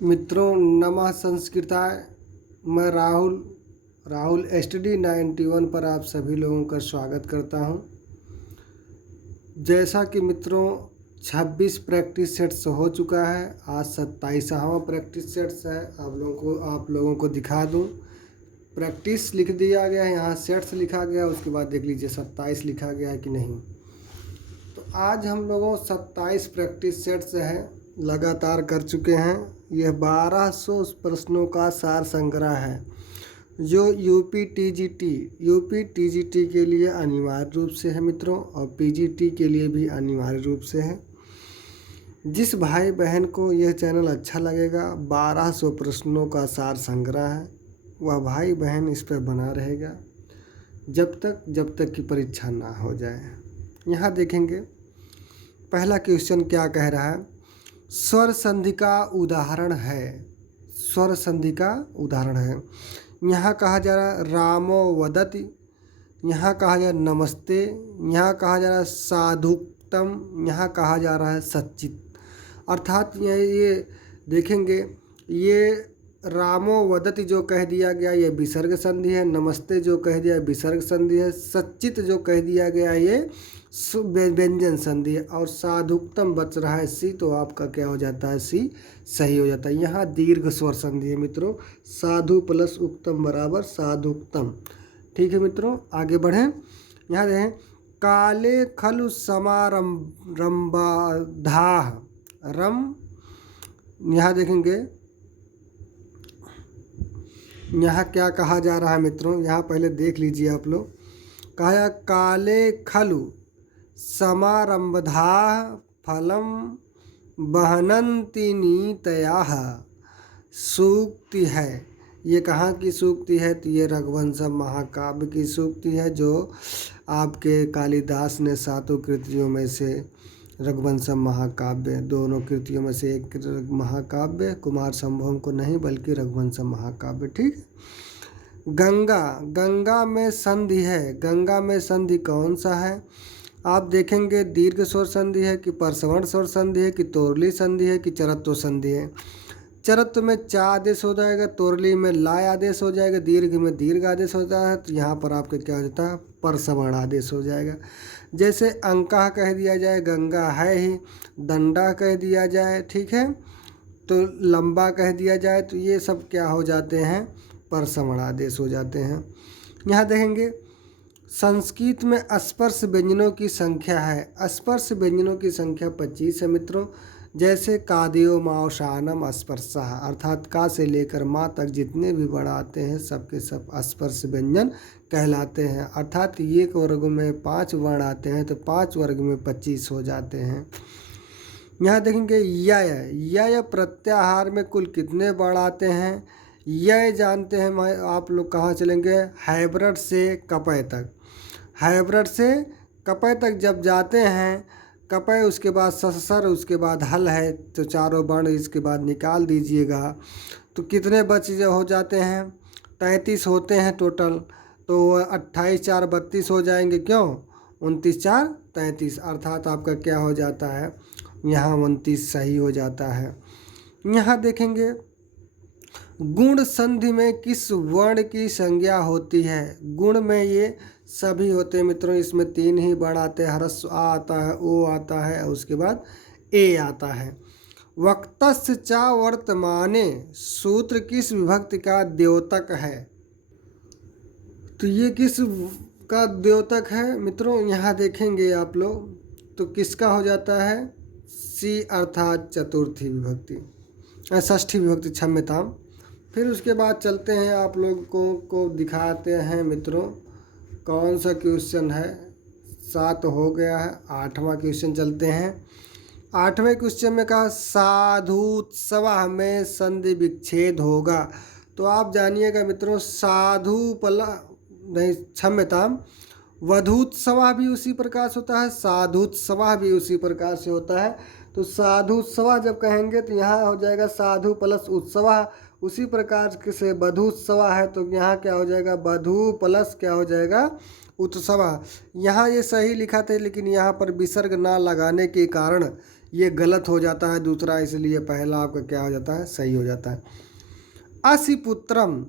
मित्रों नमः संस्कृताय। मैं राहुल STD 91 पर आप सभी लोगों का स्वागत करता हूं। जैसा कि मित्रों 26 प्रैक्टिस सेट्स हो चुका है, आज 27वां प्रैक्टिस सेट्स है। आप लोगों को दिखा दूं, प्रैक्टिस लिख दिया गया है, यहाँ सेट्स लिखा गया, उसके बाद देख लीजिए 27 लिखा गया है कि नहीं। तो आज हम लोगों 27 प्रैक्टिस सेट्स हैं लगातार कर चुके हैं। यह 1200 प्रश्नों का सार संग्रह है जो यूपी टीजीटी के लिए अनिवार्य रूप से है मित्रों, और पीजीटी के लिए भी अनिवार्य रूप से है। जिस भाई बहन को यह चैनल अच्छा लगेगा, 1200 प्रश्नों का सार संग्रह है, वह भाई बहन इस पर बना रहेगा जब तक कि परीक्षा ना हो जाए। यहाँ देखेंगे पहला क्वेश्चन क्या कह रहा है। स्वर संधि का उदाहरण है। यहाँ कहा जा रहा है रामो वदति, यहाँ कहा जा रहा है नमस्ते, यहाँ कहा जा रहा है साधुक्तम, यहाँ कहा जा रहा है सच्चित। अर्थात ये देखेंगे, ये रामो वदति जो कह दिया गया ये विसर्ग संधि है, नमस्ते जो कह दिया विसर्ग संधि है, सच्चित जो कह दिया गया ये व्यंजन संधि है, और साधुक्तम बच रहा है सी, तो आपका क्या हो जाता है, सी सही हो जाता है। यहाँ दीर्घ स्वर संधि है मित्रों, साधु प्लस उक्तम बराबर साधुक्तम। ठीक है मित्रों, आगे बढ़ें। यहाँ देखें काले खलु समारंभाधाः रम, यहाँ देखेंगे यहाँ क्या कहा जा रहा है मित्रों, यहाँ पहले देख लीजिए आप लोग। कहा काले खलु समारंभधाः फलम बहनन्ति नीतयाः, सूक्ति है। ये कहाँ की सूक्ति है, तो ये रघुवंशम महाकाव्य की सूक्ति है, जो आपके कालिदास ने 7 कृतियों में से रघुवंशम महाकाव्य, दोनों कृतियों में से एक महाकाव्य, कुमार संभवम को नहीं बल्कि रघुवंशम महाकाव्य। ठीक। गंगा में संधि है, गंगा में संधि कौन सा है। आप देखेंगे दीर्घ स्वर संधि है कि परसवर्ण स्वर संधि है कि तोरली संधि है कि चरत्व संधि है। चरत्व में चा आदेश हो जाएगा, तोरली में लाय आदेश हो जाएगा, दीर्घ में दीर्घ आदेश होता है, तो यहाँ पर आपका क्या हो जाता है, परसवर्ण आदेश हो जाएगा। जैसे अंका कह दिया जाए, गंगा है ही, दंडा कह दिया जाए, ठीक है, तो लंबा कह दिया जाए, तो ये सब क्या हो जाते हैं, परसवर्ण आदेश हो जाते हैं। यहाँ देखेंगे संस्कृत में स्पर्श व्यंजनों की संख्या है, स्पर्श व्यंजनों की संख्या 25 है मित्रों। जैसे कादेव मावशानम स्पर्शः, अर्थात का से लेकर माँ तक जितने भी वर्ण आते हैं सबके सब स्पर्श व्यंजन कहलाते हैं। अर्थात एक वर्ग में 5 वर्ण आते हैं तो 5 वर्ग में 25 हो जाते हैं। यहाँ देखेंगे यय प्रत्याहार में कुल कितने वर्ण आते हैं। यय जानते हैं आप लोग, कहाँ चलेंगे, हैब्रड से कपय तक। हैब्रड से कपय तक जब जाते हैं, कपय उसके बाद ससर, उसके बाद हल है, तो चारों वर्ण इसके बाद निकाल दीजिएगा, तो कितने बच हो जाते हैं, 33 होते हैं टोटल। तो 28 4 32 हो जाएंगे, क्यों, 29 4 33, अर्थात आपका क्या हो जाता है, यहाँ 29 सही हो जाता है। यहाँ देखेंगे गुण संधि में किस वर्ण की संज्ञा होती है। गुण में ये सभी होते हैं मित्रों, इसमें 3 ही वर्ण आते हैं, ह्रस्व आ आता है, ओ आता है, और उसके बाद ए आता है। वक्तस्य चा वर्तमाने सूत्र किस विभक्ति का द्योतक है। तो ये किस का द्योतक है मित्रों, यहाँ देखेंगे आप लोग, तो किसका हो जाता है, सी, अर्थात चतुर्थी विभक्ति, षष्ठी विभक्ति, क्षम्यताम। फिर उसके बाद चलते हैं, आप लोगों को दिखाते हैं मित्रों कौन सा क्वेश्चन है। 7 हो गया है, 8वां क्वेश्चन चलते हैं। 8वें क्वेश्चन में कहा साधुत्सव में संधि विच्छेद होगा। तो आप जानिएगा मित्रों, क्षम्यताम, वधूत्सवा भी उसी प्रकार से होता है, साधुत्सवा भी उसी प्रकार से होता है। तो साधुत्सवा जब कहेंगे तो यहाँ हो जाएगा साधु प्लस उत्सवा, उसी प्रकार से वधूत्सवा है, तो यहाँ क्या हो जाएगा, वधू प्लस क्या हो जाएगा, उत्सवा। यहाँ ये सही लिखा था, लेकिन यहाँ पर विसर्ग ना लगाने के कारण ये गलत हो जाता है दूसरा, इसलिए पहला आपका क्या हो जाता है, सही हो जाता है। असिपुत्रम,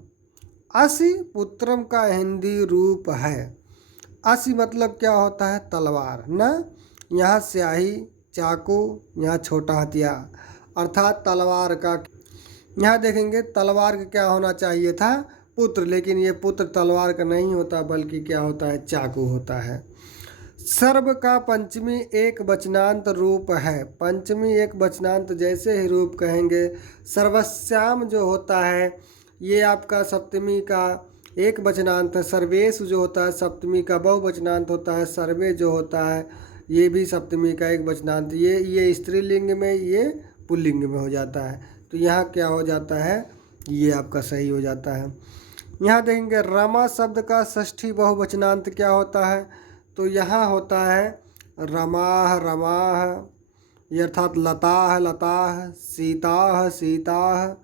असिपुत्रम का हिंदी रूप है। असी मतलब क्या होता है, तलवार ना, यहाँ स्याही, चाकू, यहाँ छोटा हथियार, अर्थात तलवार का। यहाँ देखेंगे तलवार का क्या होना चाहिए था, पुत्र, लेकिन ये पुत्र तलवार का नहीं होता बल्कि क्या होता है, चाकू होता है। सर्व का पंचमी एक वचनांत रूप है। पंचमी एक वचनांत जैसे ही रूप कहेंगे। सर्वस्याम जो होता है ये आपका सप्तमी का एक वचनांत है। सर्वेश जो होता है सप्तमी का बहुवचनांत होता है। सर्वे जो होता है ये भी सप्तमी का एक वचनांत। ये स्त्रीलिंग में, ये पुल्लिंग में हो जाता है। तो यहाँ क्या हो जाता है, ये आपका सही हो जाता है। यहाँ देखेंगे रमा शब्द का षष्ठी बहुवचनांत क्या होता है, तो यहाँ होता है रमाह रमाह, ये अर्थात लताह लताह, सीताह सीताह।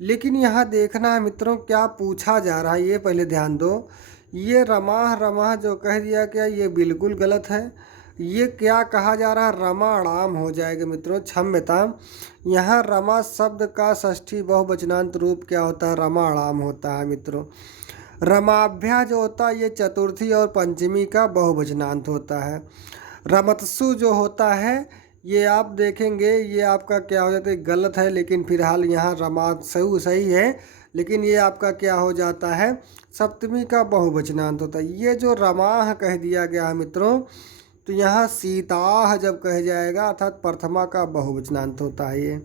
लेकिन यहाँ देखना है मित्रों क्या पूछा जा रहा है, ये पहले ध्यान दो। ये रमाह रमाह जो कह दिया क्या, ये बिल्कुल गलत है। ये क्या कहा जा रहा है, रमाणाम हो जाएगा मित्रों, क्षम्यताम। यहाँ रमा शब्द का षष्ठी बहुवचनांत रूप क्या होता है, रमाणाम होता है मित्रों। रमाभ्या जो होता है ये चतुर्थी और पंचमी का बहुवचनांत होता है। रमतसु जो होता है ये आप देखेंगे ये आपका क्या हो जाता है, गलत है, लेकिन फिलहाल यहाँ रमात्सु सही है, लेकिन ये आपका क्या हो जाता है, सप्तमी का बहुवचनांत होता है। ये जो रमाह कह दिया गया है मित्रों, तो यहाँ सीताह जब कह जाएगा अर्थात प्रथमा का बहुवचनांत होता है ये,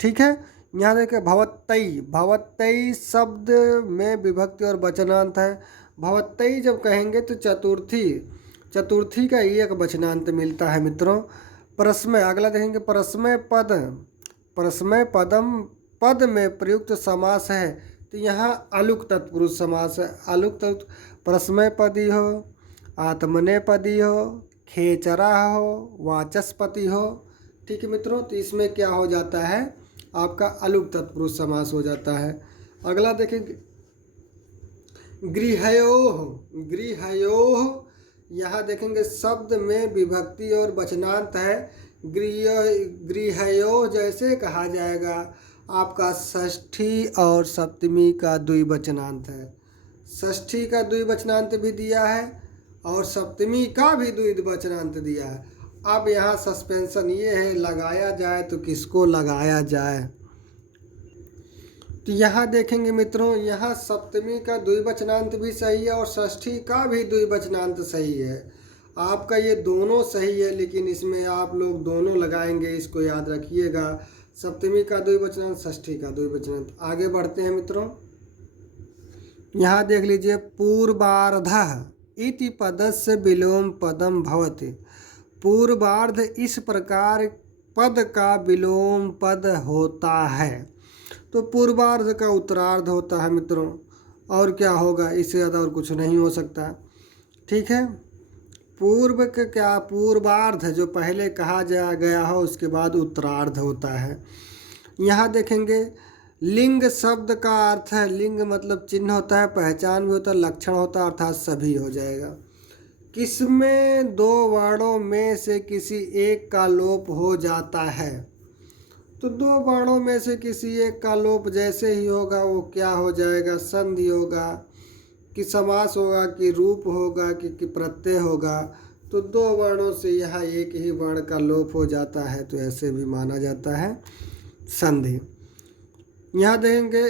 ठीक है। यहाँ देखिए भवत्तई, भवत्तई शब्द में विभक्ति और वचनांत है। भवत्तई जब कहेंगे तो चतुर्थी, चतुर्थी का एक वचनांत मिलता है मित्रों। परस्मय, अगला देखेंगे परस्मय पद, परस्मय पदम पद में प्रयुक्त समास है, तो यहाँ अलुक तत्पुरुष समास है। अलुक तत्पुरुष परस्मय पदी हो, आत्मनेपदी हो, खेचरा हो, वाचस्पति हो, ठीक है मित्रों। तो इसमें क्या हो जाता है, आपका अलुक तत्पुरुष समास हो जाता है। अगला देखेंगे गृहयोः, गृहयोः, यहाँ देखेंगे शब्द में विभक्ति और वचनांत है। गृहयोः जैसे कहा जाएगा आपका षष्ठी और सप्तमी का द्विवचनांत है। षष्ठी का द्विवचनांत भी दिया है और सप्तमी का भी द्विवचनांत दिया है। अब यहाँ सस्पेंशन ये है, लगाया जाए तो किसको लगाया जाए। तो यहाँ देखेंगे मित्रों, यहाँ सप्तमी का द्विवचनांत भी सही है और षष्ठी का भी द्विवचनांत सही है। आपका ये दोनों सही है, लेकिन इसमें आप लोग दोनों लगाएंगे, इसको याद रखिएगा। सप्तमी का द्विवचनांत, षष्ठी का द्विवचनांत। आगे बढ़ते हैं मित्रों, यहाँ देख लीजिए पूर्वार्धः इति पदस्य विलोम पदम भवति। पूर्वार्ध इस प्रकार पद का विलोम पद होता है। तो पूर्वार्ध का उत्तरार्ध होता है मित्रों, और क्या होगा, इससे ज़्यादा और कुछ नहीं हो सकता, ठीक है। पूर्व का क्या, पूर्वार्ध जो पहले कहा जा गया हो उसके बाद उत्तरार्ध होता है। यहाँ देखेंगे लिंग शब्द का अर्थ है, लिंग मतलब चिन्ह होता है, पहचान भी होता है, लक्षण होता है, अर्थात सभी हो जाएगा। किसमें दो वर्णों में से किसी एक का लोप हो जाता है, तो दो वर्णों में से किसी एक का लोप जैसे ही होगा वो क्या हो जाएगा, संधि होगा कि समास होगा कि रूप होगा कि प्रत्यय होगा। तो दो वर्णों से यहाँ एक ही वर्ण का लोप हो जाता है, तो ऐसे भी माना जाता है संधि। यहाँ देखेंगे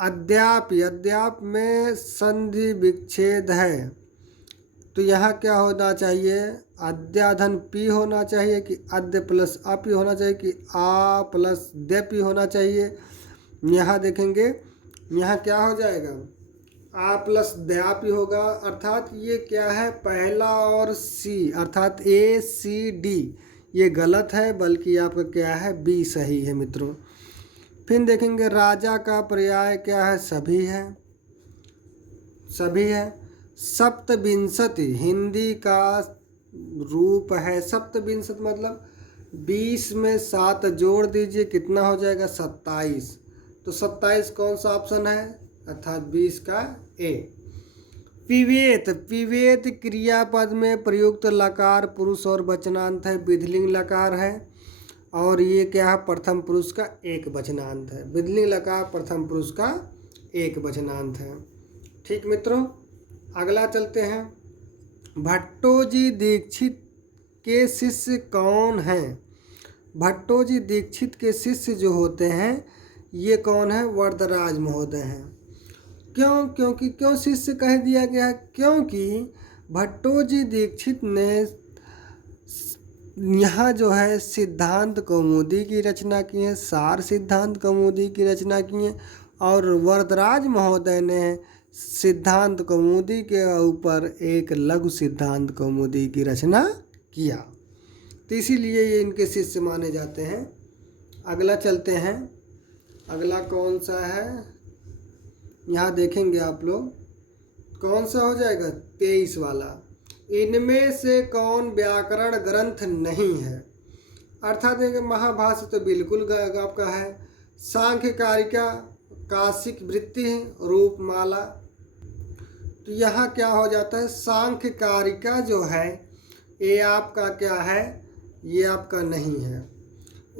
अद्यापि, अद्याप में संधि विच्छेद है, तो यहाँ क्या होना चाहिए, अद्याधन पी होना चाहिए कि अद्य प्लस अपी होना चाहिए कि आ प्लस द्यपि होना चाहिए। यहाँ देखेंगे यहाँ क्या हो जाएगा, आ प्लस द्यापि होगा, अर्थात ये क्या है, पहला और सी अर्थात ए सी डी ये गलत है, बल्कि आपका क्या है, बी सही है मित्रों। फिर देखेंगे राजा का पर्याय क्या है, सभी है, सभी है। सप्तविंशति हिंदी का रूप है। सप्तविंशत मतलब 20 में 7 जोड़ दीजिए, कितना हो जाएगा, 27। तो 27 कौन सा ऑप्शन है, अर्थात 20 का ए। पिवेत, पिवेत क्रियापद में प्रयुक्त लकार पुरुष और वचनांत है, विधिलिंग लकार है। और ये क्या है, प्रथम पुरुष का एक वचनांत है। बिदली लकार प्रथम पुरुष का एक वचनांत है। ठीक मित्रों, अगला चलते हैं। भट्टोजी दीक्षित के शिष्य कौन हैं? भट्टोजी दीक्षित के शिष्य जो होते हैं ये कौन है? वरदराज महोदय हैं। क्यों शिष्य कह दिया गया है? क्योंकि भट्टोजी दीक्षित ने यहाँ जो है सिद्धांत कौमुदी की रचना की है, सार सिद्धांत कौमुदी की रचना की है, और वरदराज महोदय ने सिद्धांत कौमुदी के ऊपर एक लघु सिद्धांत कौमुदी की रचना किया, तो इसीलिए ये इनके शिष्य माने जाते हैं। अगला चलते हैं। अगला कौन सा है, यहाँ देखेंगे आप लोग, कौन सा हो जाएगा? 23 वाला। इनमें से कौन व्याकरण ग्रंथ नहीं है? अर्थात महाभाष्य तो बिल्कुल आपका है, सांख्य कारिका, काशिक वृत्ति, रूपमाला। तो यहाँ क्या हो जाता है? सांख्य कारिका जो है ये आपका क्या है? ये आपका नहीं है।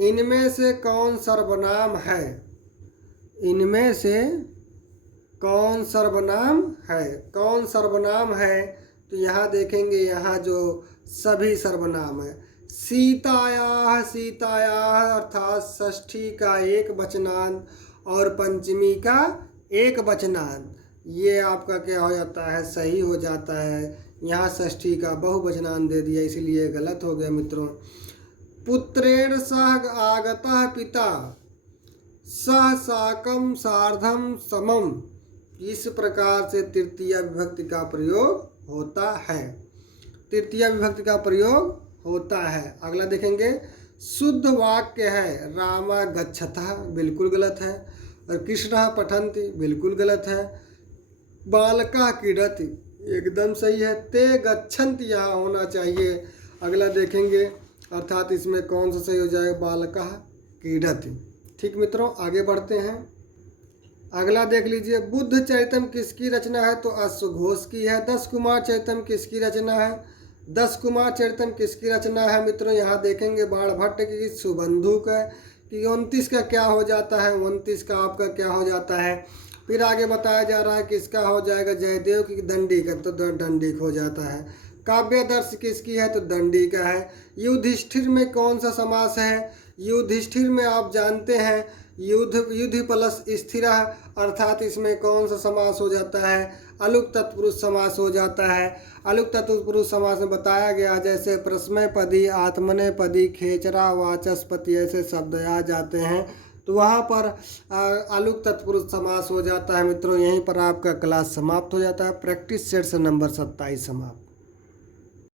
इनमें से कौन सर्वनाम है? इनमें से कौन सर्वनाम है? कौन सर्वनाम है? तो यहाँ देखेंगे, यहाँ जो सभी सर्वनाम है। सीतायाः, सीतायाः अर्थात षष्ठी का एक वचनांत और पंचमी का एक वचनांत, ये आपका क्या हो जाता है? सही हो जाता है। यहाँ षष्ठी का बहुवचनांत दे दिया, इसीलिए गलत हो गया मित्रों। पुत्रेण सह आगतः पिता सह साकं सार्धं समम, इस प्रकार से तृतीय विभक्ति का प्रयोग होता है। तृतीय विभक्ति का प्रयोग होता है। अगला देखेंगे। शुद्ध वाक्य है रामा गच्छतः, बिल्कुल गलत है। और कृष्णः पठन्ति, बिल्कुल गलत है। बालकः क्रीडति, एकदम सही है। ते गच्छन्ति यहाँ होना चाहिए। अगला देखेंगे, अर्थात इसमें कौन सा सही हो जाएगा? बालकः क्रीडति। ठीक मित्रों, आगे बढ़ते हैं। अगला देख लीजिए। बुद्ध चरितम किसकी रचना है? तो अश्वघोष की है। 10 कुमार चरितम किसकी रचना है? 10 कुमार चरितम किसकी रचना है मित्रों? यहाँ देखेंगे बाणभट्ट की, सुबंधु का, कि 29 का क्या हो जाता है? 29 का आपका क्या हो जाता है? फिर आगे बताया जा रहा है किसका हो जाएगा? जयदेव की, दंडी का, तो दंडी हो जाता है। काव्यदर्श किसकी है? तो दंडी का है। युधिष्ठिर में कौन सा समास है? युधिष्ठिर में आप जानते हैं युधि प्लस स्थिरः, अर्थात इसमें कौन सा समास हो जाता है? अलुक तत्पुरुष समास हो जाता है। अलुक तत्पुरुष समास में बताया गया, जैसे प्रश्मयपदी, आत्मनेपदी, खेचरा, वाचस्पति ऐसे शब्द आ जाते हैं, तो वहाँ पर अलुक तत्पुरुष समास हो जाता है मित्रों। यहीं पर आपका क्लास समाप्त हो जाता है। प्रैक्टिस सेट से नंबर 27 समाप्त।